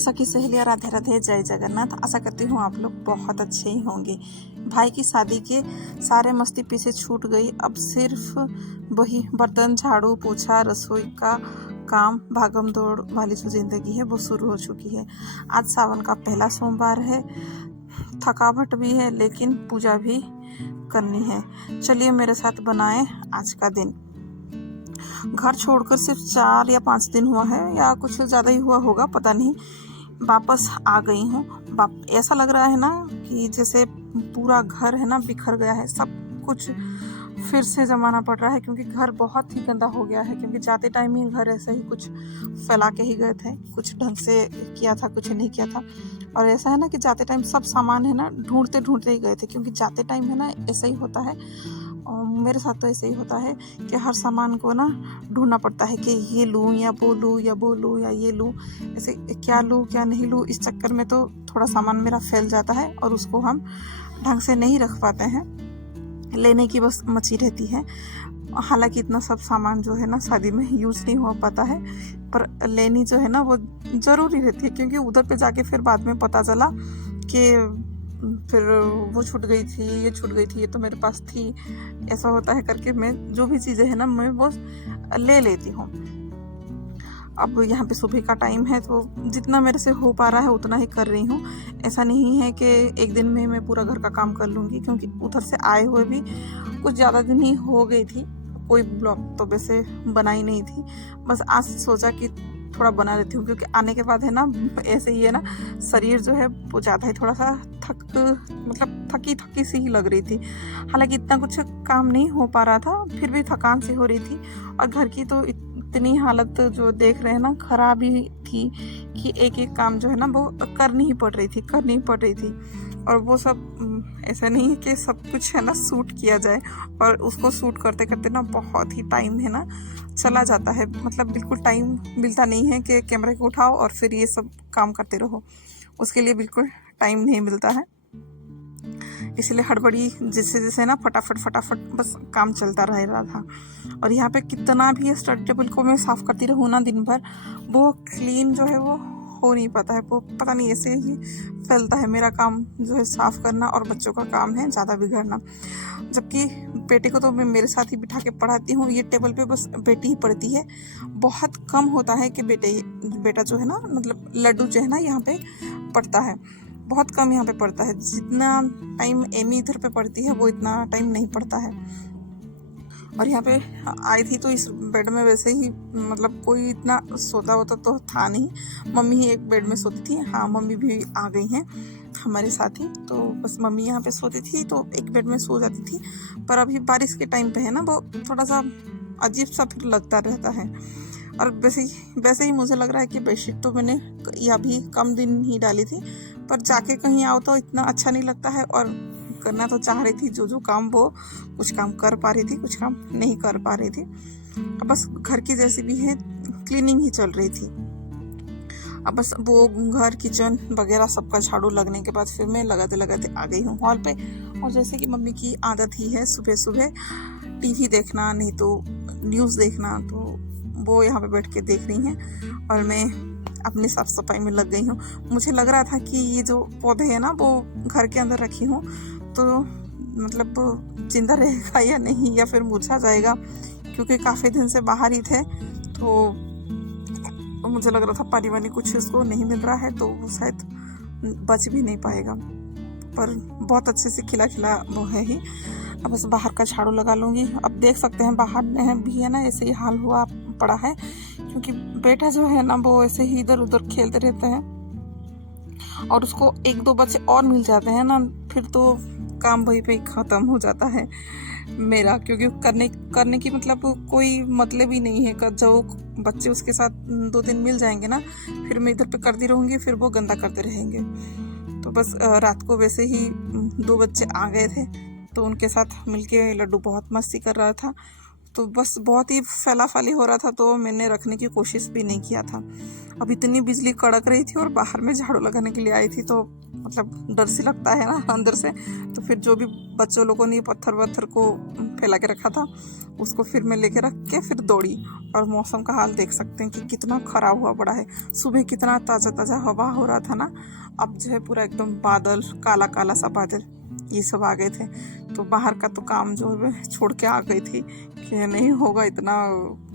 सखी सहेलियाँ, राधे राधे, जय जगन्नाथ। आशा करती हूँ आप लोग बहुत अच्छे ही होंगे। भाई की शादी के सारे मस्ती पीछे छूट गई। अब सिर्फ वही बर्तन, झाड़ू, पोछा, रसोई का काम, भागम दौड़ वाली जो जिंदगी है वो शुरू हो चुकी है। आज सावन का पहला सोमवार है। थकावट भी है लेकिन पूजा भी करनी है। चलिए मेरे साथ बनाएं आज का दिन। घर छोड़कर सिर्फ 4 या 5 दिन हुआ है, या कुछ ज़्यादा ही हुआ होगा, पता नहीं। वापस आ गई हूँ। ऐसा लग रहा है ना कि जैसे पूरा घर है ना बिखर गया है। सब कुछ फिर से जमाना पड़ रहा है, क्योंकि घर बहुत ही गंदा हो गया है। क्योंकि जाते टाइम ही घर ऐसे ही कुछ फैला के ही गए थे, कुछ ढंग से किया था, कुछ नहीं किया था। और ऐसा है ना कि जाते टाइम सब सामान है ना ढूंढते ढूंढते ही गए थे, क्योंकि जाते टाइम है ना ऐसा ही होता है। और मेरे साथ तो ऐसे ही होता है कि हर सामान को ना ढूंढना पड़ता है कि ये लूँ या वो लूँ या ये लूँ, ऐसे क्या लूँ क्या नहीं लूँ। इस चक्कर में तो थोड़ा सामान मेरा फैल जाता है और उसको हम ढंग से नहीं रख पाते हैं। लेने की बस मची रहती है। हालांकि इतना सब सामान जो है ना शादी में यूज़ नहीं हो पाता है, पर लेनी जो है ना वो ज़रूरी रहती है। क्योंकि उधर पे जाके फिर बाद में पता चला कि फिर वो छूट गई थी, ये छूट गई थी, ये तो मेरे पास थी। ऐसा होता है करके मैं जो भी चीज़ें हैं ना मैं वो ले लेती हूँ। अब यहाँ पे सुबह का टाइम है तो जितना मेरे से हो पा रहा है उतना ही कर रही हूँ। ऐसा नहीं है कि एक दिन में मैं पूरा घर का काम कर लूँगी, क्योंकि उधर से आए हुए भी कुछ ज़्यादा दिन ही हो गई थी। कोई ब्लॉग तो वैसे बनाई नहीं थी, बस आज सोचा कि थोड़ा बना लेती हूँ। क्योंकि आने के बाद है ना ऐसे ही है ना, शरीर जो है वो ज़्यादा ही थोड़ा सा थकी थकी सी ही लग रही थी। हालांकि इतना कुछ काम नहीं हो पा रहा था, फिर भी थकान सी हो रही थी। और घर की तो इतनी हालत जो देख रहे हैं ना खराब ही थी कि एक एक काम जो है ना वो करनी ही पड़ रही थी। और वो सब ऐसा नहीं है कि सब कुछ है ना सूट किया जाए, और उसको सूट करते करते ना बहुत ही टाइम है ना चला जाता है। मतलब बिल्कुल टाइम मिलता नहीं है कि कैमरे को उठाओ और फिर ये सब काम करते रहो। उसके लिए बिल्कुल टाइम नहीं मिलता है। इसलिए हड़बड़ी जैसे ना फटाफट बस काम चलता रह रहा था। और यहाँ पे कितना भी स्टडी टेबल को मैं साफ़ करती रहूँ ना दिन भर, वो क्लीन जो है वो हो नहीं पाता है। वो पता नहीं ऐसे ही फैलता है। मेरा काम जो है साफ़ करना और बच्चों का काम है ज़्यादा बिगड़ना। जबकि बेटे को तो मैं मेरे साथ ही बिठा के पढ़ाती हूँ। ये टेबल पे बस बेटी ही पढ़ती है। बहुत कम होता है कि बेटा जो है ना, मतलब लड्डू जो है ना यहाँ पे पढ़ता है। बहुत कम यहाँ पे पढ़ता है। जितना टाइम एमी इधर पे पढ़ती है वो इतना टाइम नहीं पढ़ता है। और यहाँ पे आई थी तो इस बेड में वैसे ही मतलब कोई इतना सोता होता तो था नहीं। मम्मी ही एक बेड में सोती थी। हाँ, मम्मी भी आ गई हैं हमारे साथ ही, तो बस मम्मी यहाँ पे सोती थी तो एक बेड में सो जाती थी। पर अभी बारिश के टाइम पे है ना वो थोड़ा सा अजीब सा फिर लगता रहता है। और वैसे ही मुझे लग रहा है कि बेडशीट तो मैंने या भी कम दिन ही डाली थी, पर जाके कहीं आओ तो इतना अच्छा नहीं लगता है। और करना तो चाह रही थी जो काम, वो कुछ काम कर पा रही थी, कुछ काम नहीं कर पा रही थी। अब बस घर की जैसी भी है क्लीनिंग ही चल रही थी। अब बस वो घर किचन वगैरह सबका झाड़ू लगने के बाद फिर मैं लगाते आ गई हूँ हॉल पे। और जैसे कि मम्मी की आदत ही है सुबह सुबह टीवी देखना, नहीं तो न्यूज़ देखना, तो वो यहाँ पे बैठ के देख रही हैं और मैं अपनी साफ सफाई में लग गई हूँ। मुझे लग रहा था कि ये जो पौधे हैं ना वो घर के अंदर रखी हूँ तो मतलब जिंदा रहेगा या नहीं, या फिर मुरझा जाएगा। क्योंकि काफ़ी दिन से बाहर ही थे तो मुझे लग रहा था पानी वानी कुछ इसको नहीं मिल रहा है तो वो शायद बच भी नहीं पाएगा। पर बहुत अच्छे से खिला वो है ही। अब बस बाहर का झाड़ू लगा लूँगी। अब देख सकते हैं बाहर भी है ना ऐसे ही हाल हुआ पड़ा है, क्योंकि बेटा जो है ना वो ऐसे ही इधर उधर खेलते रहते हैं और उसको 1-2 बच्चे और मिल जाते हैं ना, फिर तो काम वहीं पे ख़त्म हो जाता है मेरा। क्योंकि करने की मतलब कोई मतलब ही नहीं है। जो बच्चे उसके साथ 2 दिन मिल जाएंगे ना, फिर मैं इधर पे करती रहूँगी, फिर वो गंदा करते रहेंगे। तो बस रात को वैसे ही 2 बच्चे आ गए थे तो उनके साथ मिलके लड्डू बहुत मस्ती कर रहा था, तो बस बहुत ही फैला-फैली हो रहा था, तो मैंने रखने की कोशिश भी नहीं किया था। अब इतनी बिजली कड़क रही थी और बाहर में झाड़ू लगाने के लिए आई थी, तो मतलब डर सी लगता है ना अंदर से। तो फिर जो भी बच्चों लोगों ने पत्थर-वत्थर को फैला के रखा था, उसको फिर मैं लेके रख के फिर दौड़ी। और मौसम का हाल देख सकते हैं कि कितना खराब हुआ पड़ा है। सुबह कितना ताज़ा-ताज़ा हवा हो रहा था ना, अब जो है पूरा एकदम बादल, काला-काला सा बादल, ये सब आ गए थे। तो बाहर का तो काम जो है छोड़ के आ गई थी कि नहीं होगा, इतना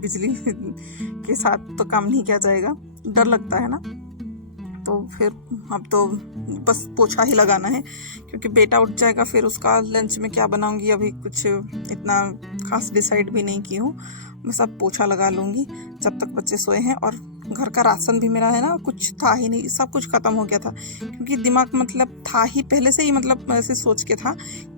बिजली के साथ तो काम नहीं किया जाएगा, डर लगता है ना। तो फिर अब तो बस पोछा ही लगाना है, क्योंकि बेटा उठ जाएगा, फिर उसका लंच में क्या बनाऊंगी अभी कुछ इतना खास डिसाइड भी नहीं की हूँ। मैं सब पोछा लगा लूँगी जब तक बच्चे सोए हैं। और घर का राशन भी मेरा है ना, कुछ था ही नहीं, सब कुछ ख़त्म हो गया था, क्योंकि दिमाग मतलब था ही पहले से ही, मतलब ऐसे सोच के था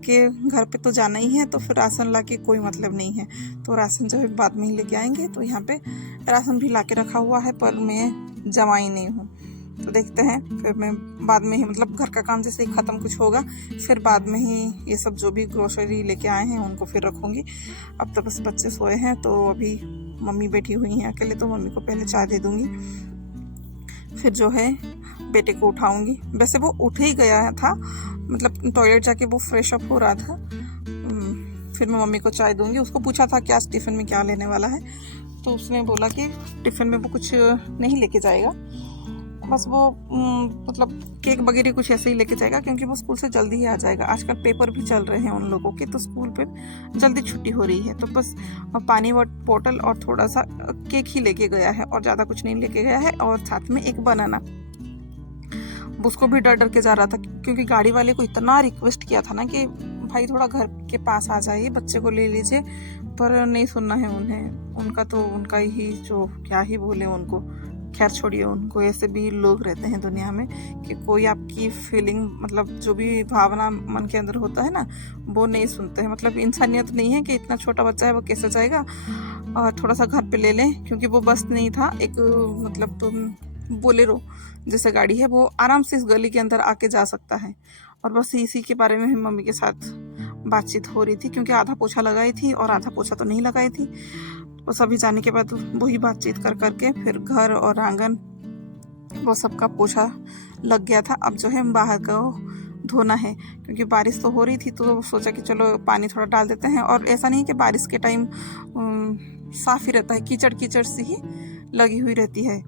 कि घर पे तो जाना ही है, तो फिर राशन ला के कोई मतलब नहीं है, तो राशन जो है बाद में ही लेके आएंगे। तो यहाँ पे राशन भी ला के रखा हुआ है, पर मैं जमा ही नहीं हूँ। तो देखते हैं, फिर मैं बाद में ही, मतलब घर का काम जैसे ही ख़त्म कुछ होगा, फिर बाद में ही ये सब जो भी ग्रोसरी लेके आए हैं उनको फिर रखूँगी। अब तो बस बच्चे सोए हैं, तो अभी मम्मी बैठी हुई हैं अकेले, तो मम्मी को पहले चाय दे दूँगी, फिर जो है बेटे को उठाऊँगी। वैसे वो उठ ही गया था, मतलब टॉयलेट जाके वो फ्रेश अप हो रहा था। फिर मैं मम्मी को चाय दूँगी। उसको पूछा था कि आज टिफ़िन में क्या लेने वाला है, तो उसने बोला कि टिफ़िन में वो कुछ नहीं लेके जाएगा, बस वो मतलब केक वगैरह कुछ ऐसे ही लेके जाएगा, क्योंकि वो स्कूल से जल्दी ही आ जाएगा। आजकल पेपर भी चल रहे हैं उन लोगों के, तो स्कूल पे जल्दी छुट्टी हो रही है, तो बस पानी बोतल और थोड़ा सा केक ही लेके गया है, और ज़्यादा कुछ नहीं लेके गया है, और साथ में एक बनाना। उसको भी डर डर के जा रहा था, क्योंकि गाड़ी वाले को इतना रिक्वेस्ट किया था ना कि भाई थोड़ा घर के पास आ जाइए, बच्चे को ले लीजिए, पर नहीं सुनना है उन्हें। उनका तो उनका ही, जो क्या ही बोले उनको, खैर छोड़िए उनको। ऐसे भी लोग रहते हैं दुनिया में कि कोई आपकी फीलिंग, मतलब जो भी भावना मन के अंदर होता है ना, वो नहीं सुनते हैं। मतलब इंसानियत नहीं है कि इतना छोटा बच्चा है, वो कैसे जाएगा, और थोड़ा सा घर पे ले लें, क्योंकि वो बस नहीं था, एक मतलब बोलेरो जैसे गाड़ी है, वो आराम से इस गली के अंदर आके जा सकता है। और बस इसी के बारे में ही मम्मी के साथ बातचीत हो रही थी, क्योंकि आधा पोछा लगाई थी और आधा पोछा तो नहीं लगाई थी। वो सभी जाने के बाद वही बातचीत कर करके फिर घर और आंगन वो सबका पोछा लग गया था। अब जो है बाहर का धोना है, क्योंकि बारिश तो हो रही थी, तो सोचा कि चलो पानी थोड़ा डाल देते हैं। और ऐसा नहीं कि बारिश के टाइम साफ ही रहता है, कीचड़ कीचड़ सी ही लगी हुई रहती है,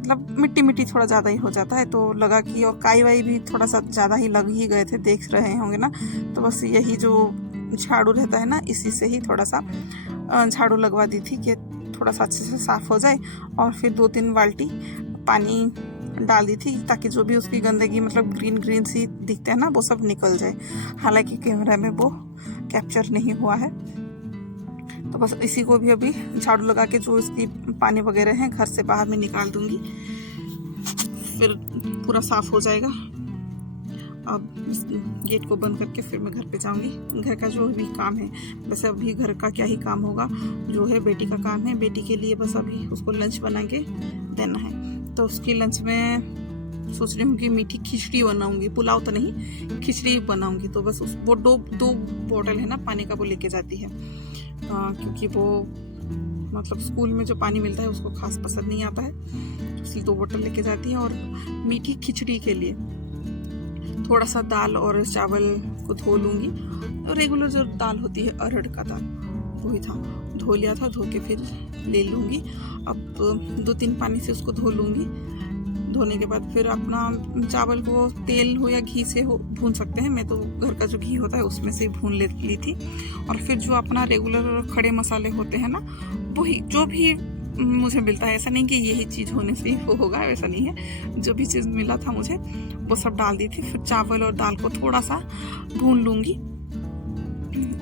मतलब मिट्टी मिट्टी थोड़ा ज़्यादा ही हो जाता है। तो लगा कि, और काई वाई भी थोड़ा सा ज़्यादा ही लग ही गए थे, देख रहे होंगे ना। तो बस यही जो झाड़ू रहता है ना, इसी से ही थोड़ा सा झाड़ू लगवा दी थी कि थोड़ा सा अच्छे से साफ़ हो जाए। और फिर 2-3 बाल्टी पानी डाल दी थी, ताकि जो भी उसकी गंदगी, मतलब ग्रीन ग्रीन सी दिखते हैं ना, वो सब निकल जाए। हालांकि कैमरा में वो कैप्चर नहीं हुआ है। तो बस इसी को भी अभी झाड़ू लगा के जो इसकी पानी वगैरह हैं घर से बाहर में निकाल दूंगी, फिर पूरा साफ़ हो जाएगा। अब इस गेट को बंद करके फिर मैं घर पे जाऊंगी। घर का जो भी काम है, वैसे अभी घर का क्या ही काम होगा, जो है बेटी का काम है। बेटी के लिए बस अभी उसको लंच बना के देना है, तो उसकी लंच में सोच रही हूँ कि मीठी खिचड़ी बनाऊंगी, पुलाव तो नहीं, खिचड़ी बनाऊंगी। तो बस वो दो बोतल है ना पानी का, वो लेके जाती है, क्योंकि वो मतलब स्कूल में जो पानी मिलता है उसको खास पसंद नहीं आता है, तो इसलिए 2 बोतल लेके जाती है। और मीठी खिचड़ी के लिए थोड़ा सा दाल और चावल को धो लूँगी। तो रेगुलर जो दाल होती है, अरहर का दाल, वही था, धो लिया था, धो के फिर ले लूँगी। अब 2-3 पानी से उसको धो लूँगी। धोने के बाद फिर अपना चावल को तेल हो या घी से भून सकते हैं, मैं तो घर का जो घी होता है उसमें से भून ली थी। और फिर जो अपना रेगुलर खड़े मसाले होते हैं ना, वही जो भी मुझे मिलता है, ऐसा नहीं कि यही चीज़ होने से वो होगा, ऐसा नहीं है, जो भी चीज़ मिला था मुझे वो सब डाल दी थी। फिर चावल और दाल को थोड़ा सा भून लूँगी।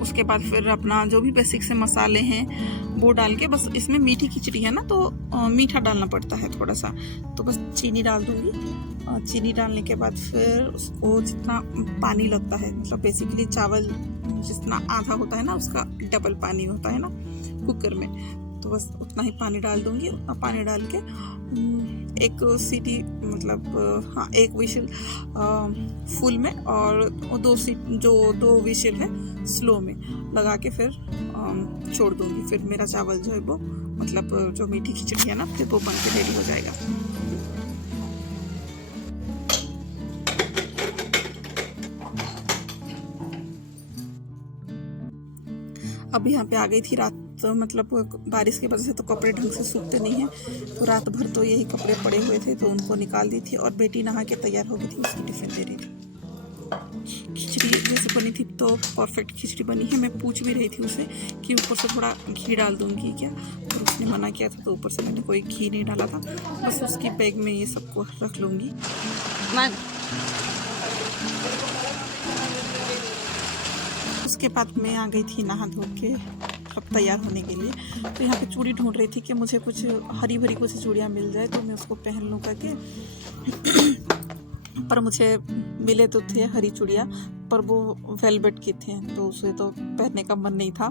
उसके बाद फिर अपना जो भी बेसिक से मसाले हैं वो डाल के, बस इसमें मीठी खिचड़ी है ना, तो मीठा डालना पड़ता है थोड़ा सा, तो बस चीनी डाल दूँगी। चीनी डालने के बाद फिर उसको जितना पानी लगता है, मतलब बेसिकली चावल जितना आधा होता है ना, उसका डबल पानी होता है ना कुकर में, तो बस उतना ही पानी डाल दूँगी। उतना पानी डाल के एक सीटी मतलब हाँ, एक विशिल फुल में और दो विशिल है स्लो में लगा के फिर छोड़ दूँगी। फिर मेरा चावल जो है वो मतलब जो मीठी खिचड़ी है ना फिर वो बन के रेडी हो जाएगा। अब यहाँ पे आ गई थी रात, तो मतलब बारिश की वजह से तो कपड़े ढंग से सूखते नहीं हैं, तो रात भर तो यही कपड़े पड़े हुए थे, तो उनको निकाल दी थी। और बेटी नहा के तैयार हो गई थी, उसकी टिफिन दे रही थी। खिचड़ी जैसे बनी थी तो परफेक्ट खिचड़ी बनी है। मैं पूछ भी रही थी उसे कि ऊपर से थोड़ा घी डाल दूंगी क्या, पर उसने मना किया था, तो ऊपर से मैंने कोई घी नहीं डाला था। बस उसकी बैग में ये सबको रख लूँगी। उसके बाद मैं आ गई थी नहा धो के अब तैयार होने के लिए। तो यहाँ पे चूड़ी ढूंढ रही थी कि मुझे कुछ हरी भरी कुछ चूड़ियाँ मिल जाए तो मैं उसको पहन लूँ करके। पर मुझे मिले तो थे हरी चूड़ियाँ, पर वो वेलवेट की थे, तो उसे तो पहनने का मन नहीं था।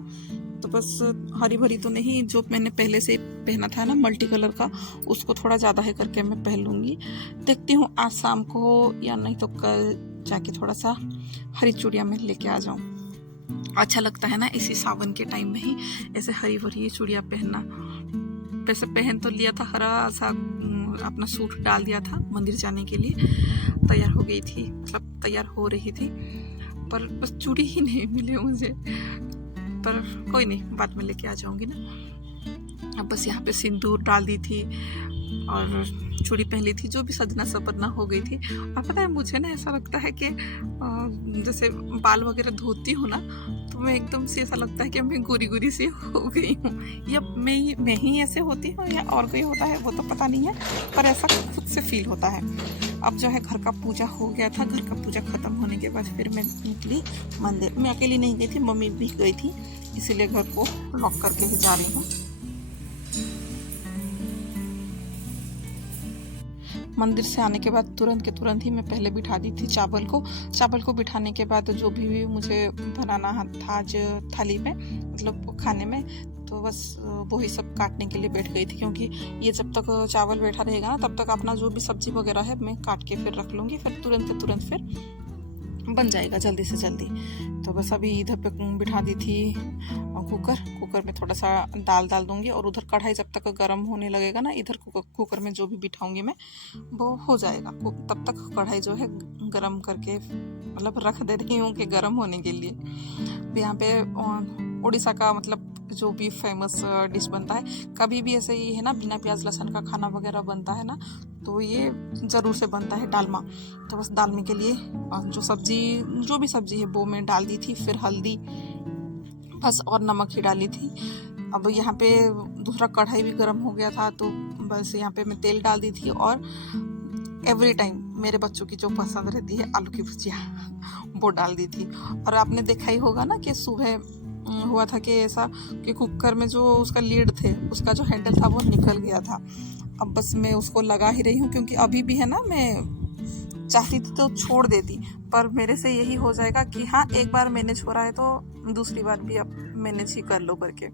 तो बस हरी भरी तो नहीं, जो मैंने पहले से पहना था ना मल्टी कलर का, उसको थोड़ा ज़्यादा है करके मैं पहन लूँगी। देखती हूँ आज शाम को या नहीं तो कल जाके थोड़ा सा हरी चूड़ियाँ मैं लेके आ जाऊँ। अच्छा लगता है ना इसी सावन के टाइम में ही ऐसे हरी भरी चूड़ियाँ पहनना। वैसे पहन तो लिया था, हरा सा अपना सूट डाल दिया था मंदिर जाने के लिए, तैयार हो गई थी, मतलब तैयार हो रही थी, पर बस चूड़ी ही नहीं मिले मुझे। पर कोई नहीं, बाद में लेके आ जाऊंगी ना। अब बस यहाँ पे सिंदूर डाल दी थी और चूड़ी पहन ली थी, जो भी सजना सपरना हो गई थी। और पता है मुझे ना ऐसा लगता है कि जैसे बाल वगैरह धोती हूँ ना, तो मैं एकदम से ऐसा लगता है कि मैं गोरी गोरी सी हो गई हूँ, या मैं ही ऐसे होती हूँ या और कोई होता है वो तो पता नहीं है, पर ऐसा खुद से फील होता है। अब जो है घर का पूजा हो गया था, घर का पूजा खत्म होने के बाद फिर मैं निकली मंदिर। मैं अकेली नहीं गई थी, मम्मी भी गई थी, इसीलिए घर को लॉक करके ही जा रही हूँ। मंदिर से आने के बाद तुरंत के तुरंत ही मैं पहले बिठा दी थी चावल को बिठाने के बाद जो भी मुझे बनाना था आज थाली में, मतलब खाने में, तो बस वही सब काटने के लिए बैठ गई थी, क्योंकि ये जब तक चावल बैठा रहेगा ना तब तक अपना जो भी सब्जी वगैरह है मैं काट के फिर रख लूँगी, फिर तुरंत के तुरंत फिर बन जाएगा जल्दी से जल्दी। तो बस अभी इधर पे बिठा दी थी कुकर में थोड़ा सा दाल डाल दूंगी, और उधर कढ़ाई जब तक गर्म होने लगेगा ना, इधर कुकर में जो भी बिठाऊंगी मैं वो हो जाएगा। तब तक कढ़ाई जो है गर्म करके मतलब रख दे रही हूँ कि गर्म होने के लिए। तो यहाँ पे उड़ीसा का मतलब जो भी फेमस डिश बनता है, कभी भी ऐसे ही है ना, बिना प्याज लहसुन का खाना वगैरह बनता है ना, तो ये ज़रूर से बनता है डालमा। तो बस डालने के लिए जो भी सब्जी है वो मैं डाल दी थी, फिर हल्दी बस और नमक ही डाली थी। अब यहाँ पे दूसरा कढ़ाई भी गर्म हो गया था, तो बस यहाँ पे मैं तेल डाल दी थी, और एवरी टाइम मेरे बच्चों की जो पसंद रहती है आलू की भुजिया वो डाल दी थी। और आपने देखा ही होगा ना कि सुबह हुआ था कि ऐसा कि कुकर में जो उसका लीड थे, उसका जो हैंडल था वो निकल गया था। अब बस मैं उसको लगा ही रही हूँ, क्योंकि अभी भी है ना, मैं चाहती थी तो छोड़ देती, पर मेरे से यही हो जाएगा कि हाँ एक बार मैनेज हो रहा है तो दूसरी बार भी अब मैनेज ही कर लो करके।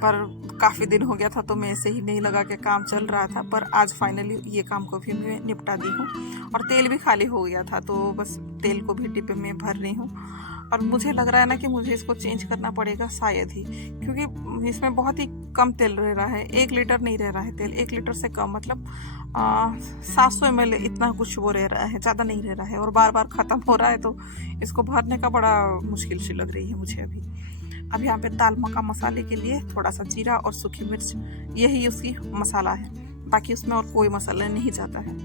पर काफ़ी दिन हो गया था तो मैं ऐसे ही नहीं लगा के काम चल रहा था, पर आज फाइनली ये काम को भी मैं निपटा दी हूँ। और तेल भी खाली हो गया था, तो बस तेल को भी डिब्बे में भर रही हूँ। और मुझे लग रहा है ना कि मुझे इसको चेंज करना पड़ेगा शायद ही, क्योंकि इसमें बहुत ही कम तेल रह रहा है, 1 लीटर नहीं रह रहा है तेल, 1 लीटर से कम, मतलब 700 ml इतना कुछ वो रह रहा है, ज़्यादा नहीं रह रहा है, और बार बार ख़त्म हो रहा है, तो इसको भरने का बड़ा मुश्किल सी लग रही है मुझे अभी। अब यहाँ पे दाल मक्का मसाले के लिए थोड़ा सा जीरा और सूखी मिर्च, यही उसकी मसाला है, बाकी उसमें और कोई मसाला नहीं जाता है।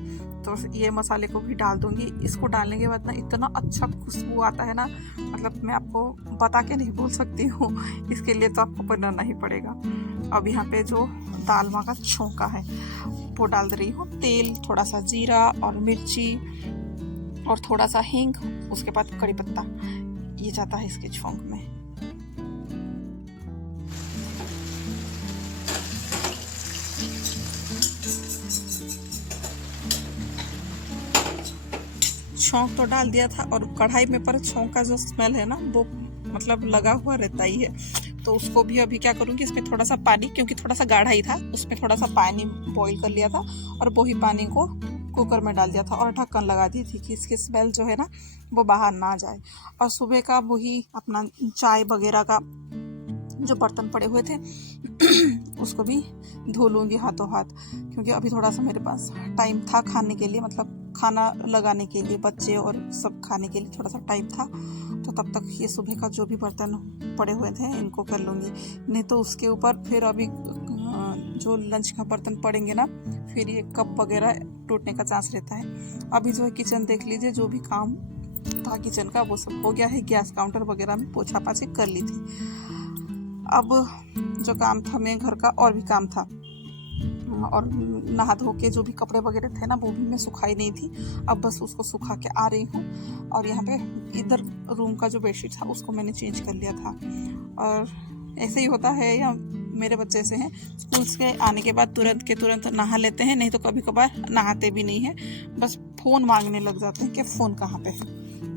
तो ये मसाले को भी डाल दूंगी। इसको डालने के बाद ना इतना अच्छा खुशबू आता है ना, मतलब मैं आपको बता के नहीं बोल सकती हूँ, इसके लिए तो आपको बनाना ही पड़ेगा। अब यहाँ पे जो दाल मक्का छौंका है वो डाल रही हूँ, तेल, थोड़ा सा जीरा और मिर्ची और थोड़ा सा हींग, उसके बाद कड़ी पत्ता, ये जाता है इसके छौंक में। छौंक तो डाल दिया था, और कढ़ाई में पर छौंक का जो स्मेल है ना वो मतलब लगा हुआ रहता ही है। तो उसको भी अभी क्या करूँगी, इसमें थोड़ा सा पानी, क्योंकि थोड़ा सा गाढ़ा ही था, उसमें थोड़ा सा पानी बॉईल कर लिया था और वही पानी को कुकर में डाल दिया था और ढक्कन लगा दी थी कि इसकी स्मेल जो है ना वो बाहर ना जाए। और सुबह का वही अपना चाय वगैरह का जो बर्तन पड़े हुए थे उसको भी धो लूँगी हाथों हाथ, क्योंकि अभी थोड़ा सा मेरे पास टाइम था खाने के लिए, मतलब खाना लगाने के लिए, बच्चे और सब खाने के लिए थोड़ा सा टाइम था। तो तब तक ये सुबह का जो भी बर्तन पड़े हुए थे इनको कर लूँगी, नहीं तो उसके ऊपर फिर अभी जो लंच का बर्तन पड़ेंगे ना फिर ये कप वगैरह टूटने का चांस रहता है। अभी जो है किचन देख लीजिए, जो भी काम था किचन का वो सब हो गया है, गैस काउंटर वगैरह में पोछा पाछी कर ली थी। अब जो काम था मैं घर का और भी काम था, और नहा धो के जो भी कपड़े वगैरह थे ना वो भी मैं सुखाई नहीं थी, अब बस उसको सुखा के आ रही हूँ। और यहाँ पे इधर रूम का जो बेडशीट था उसको मैंने चेंज कर लिया था। और ऐसे ही होता है, या मेरे बच्चे ऐसे हैं, स्कूल से आने के बाद तुरंत के तुरंत नहा लेते हैं, नहीं तो कभी कभार नहाते भी नहीं हैं, बस फ़ोन मांगने लग जाते हैं कि फ़ोन कहाँ पे है।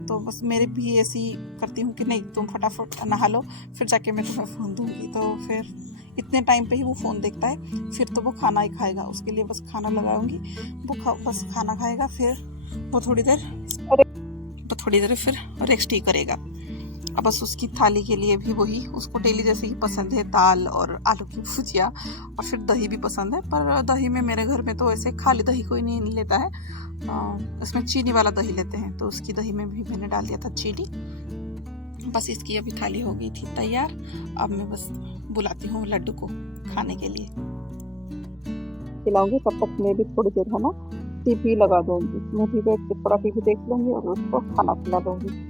तो बस मेरे भी ऐसी करती हूँ कि नहीं तुम फटाफट नहा लो, फिर जाके मैं तुम्हें फ़ोन दूँगी। तो फिर इतने टाइम पे ही वो फ़ोन देखता है, फिर तो वो खाना ही खाएगा, उसके लिए बस खाना लगाऊंगी, वो बस खाना खाएगा, फिर वो थोड़ी देर फिर रेस्ट ही करेगा। अब बस उसकी थाली के लिए भी वही, उसको डेली जैसे ही पसंद है दाल और आलू की भुजिया, और फिर दही भी पसंद है, पर दही में मेरे घर में तो ऐसे खाली दही कोई नहीं लेता है, इसमें चीनी वाला दही लेते हैं, तो उसकी दही में भी मैंने डाल दिया था चीनी। बस इसकी अभी थाली हो गई थी तैयार, अब मैं बस बुलाती हूँ लड्डू को खाने के लिए। खिलाऊंगी, तब तक मैं भी थोड़ी देर है ना टीवी लगा दूंगी, मैं भी बैठ के थोड़ा टीवी देख लूंगी और उसको खाना खिला दूंगी।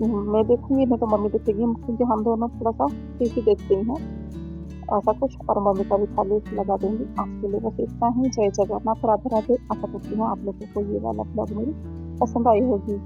मैं देखूंगी नहीं तो मम्मी देखेगी, क्योंकि हम दोनों थोड़ा सा टीवी देखते हैं ऐसा कुछ, और मम्मी का भी थाली लगा दूंगी। आज के लिए बस इतना ही। जय जगन्नाथ, राधे राधे। आशा करती हूँ आप लोगों को ये वाला ब्लॉग मेरी पसंद आई होगी।